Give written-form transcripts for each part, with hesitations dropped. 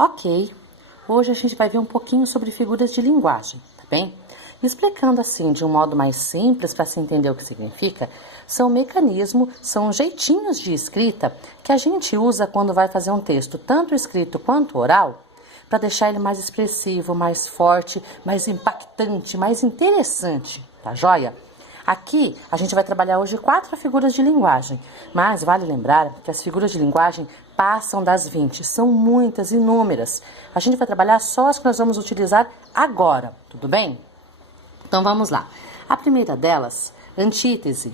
Ok, hoje a gente vai ver um pouquinho sobre figuras de linguagem, tá bem? Explicando assim de um modo mais simples para se entender o que significa, são mecanismos, são jeitinhos de escrita que a gente usa quando vai fazer um texto, tanto escrito quanto oral, para deixar ele mais expressivo, mais forte, mais impactante, mais interessante, tá joia? Aqui a gente vai trabalhar hoje 4 figuras de linguagem, mas vale lembrar que as figuras de linguagem passam das 20, são muitas, inúmeras. A gente vai trabalhar só as que nós vamos utilizar agora, tudo bem? Então vamos lá. A primeira delas, antítese.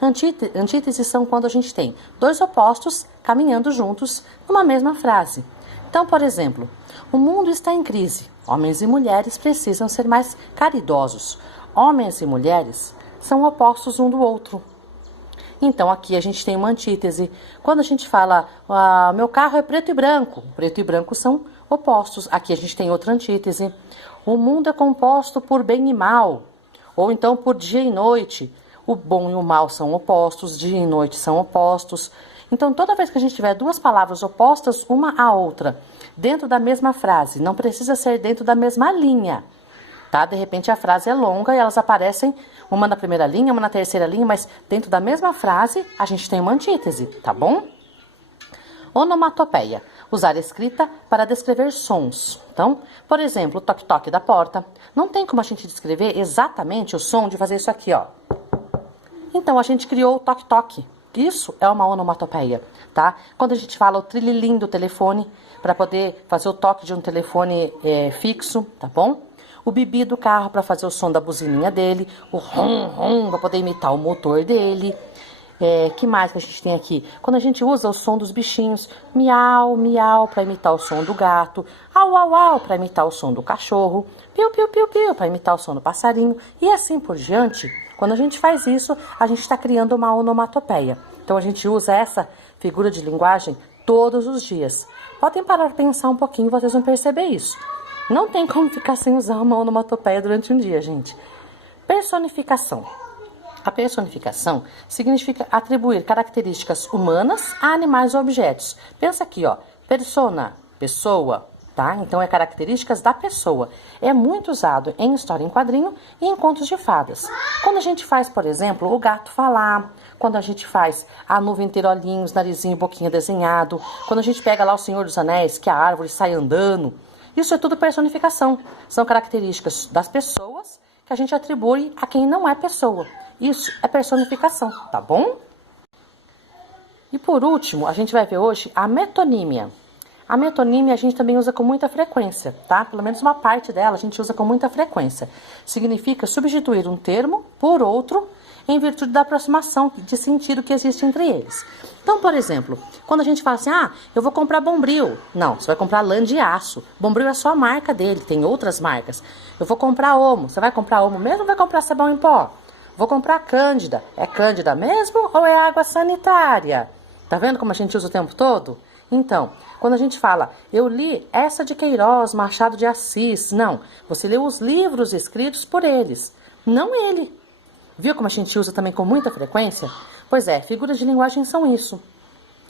Antíteses são quando a gente tem dois opostos caminhando juntos numa mesma frase. Então, por exemplo, o mundo está em crise. Homens e mulheres precisam ser mais caridosos. Homens e mulheres são opostos um do outro. Então, aqui a gente tem uma antítese. Quando a gente fala, meu carro é preto e branco são opostos. Aqui a gente tem outra antítese. O mundo é composto por bem e mal, ou então por dia e noite. O bom e o mal são opostos, dia e noite são opostos. Então, toda vez que a gente tiver duas palavras opostas uma à outra, dentro da mesma frase, não precisa ser dentro da mesma linha, tá? De repente a frase é longa e elas aparecem uma na primeira linha, uma na terceira linha, mas dentro da mesma frase a gente tem uma antítese, tá bom? Onomatopeia. Usar a escrita para descrever sons. Então, por exemplo, o toque-toque da porta. Não tem como a gente descrever exatamente o som de fazer isso aqui, ó. Então, a gente criou o toque-toque. Isso é uma onomatopeia, tá? Quando a gente fala o trililim do telefone, para poder fazer o toque de um telefone fixo, tá bom? O bibi do carro para fazer o som da buzininha dele. O rum-rum para poder imitar o motor dele. Que mais que a gente tem aqui? Quando a gente usa o som dos bichinhos, miau, miau, para imitar o som do gato, au, au, au, para imitar o som do cachorro, piu, piu, piu, piu, para imitar o som do passarinho, e assim por diante. Quando a gente faz isso, a gente está criando uma onomatopeia. Então a gente usa essa figura de linguagem todos os dias. Podem parar para pensar um pouquinho, vocês vão perceber isso. Não tem como ficar sem usar uma onomatopeia durante um dia, gente. Personificação. A personificação significa atribuir características humanas a animais ou objetos. Pensa aqui, ó, persona, pessoa, tá? Então é características da pessoa. É muito usado em história em quadrinho e em contos de fadas. Quando a gente faz, por exemplo, o gato falar, quando a gente faz a nuvem ter olhinhos, narizinho, boquinha desenhado, quando a gente pega lá o Senhor dos Anéis, que a árvore sai andando, isso é tudo personificação. São características das pessoas que a gente atribui a quem não é pessoa. Isso é personificação, tá bom? E por último, a gente vai ver hoje a metonímia. A metonímia a gente também usa com muita frequência, tá? Pelo menos uma parte dela a gente usa com muita frequência. Significa substituir um termo por outro em virtude da aproximação de sentido que existe entre eles. Então, por exemplo, quando a gente fala assim, eu vou comprar Bombril. Não, você vai comprar lã de aço. Bombril é só a marca dele, tem outras marcas. Eu vou comprar Omo. Você vai comprar Omo mesmo ou vai comprar sabão em pó? Vou comprar Cândida. É Cândida mesmo ou é água sanitária? Tá vendo como a gente usa o tempo todo? Então, quando a gente fala, eu li essa de Queiroz, Machado de Assis. Não, você leu os livros escritos por eles, não ele. Viu como a gente usa também com muita frequência? Pois é, figuras de linguagem são isso.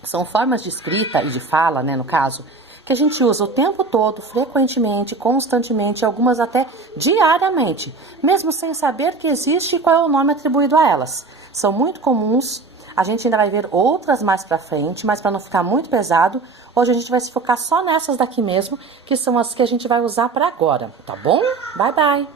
São formas de escrita e de fala, né, no caso, que a gente usa o tempo todo, frequentemente, constantemente, algumas até diariamente, mesmo sem saber que existe e qual é o nome atribuído a elas. São muito comuns, a gente ainda vai ver outras mais pra frente, mas para não ficar muito pesado, hoje a gente vai se focar só nessas daqui mesmo, que são as que a gente vai usar para agora, tá bom? Bye, bye!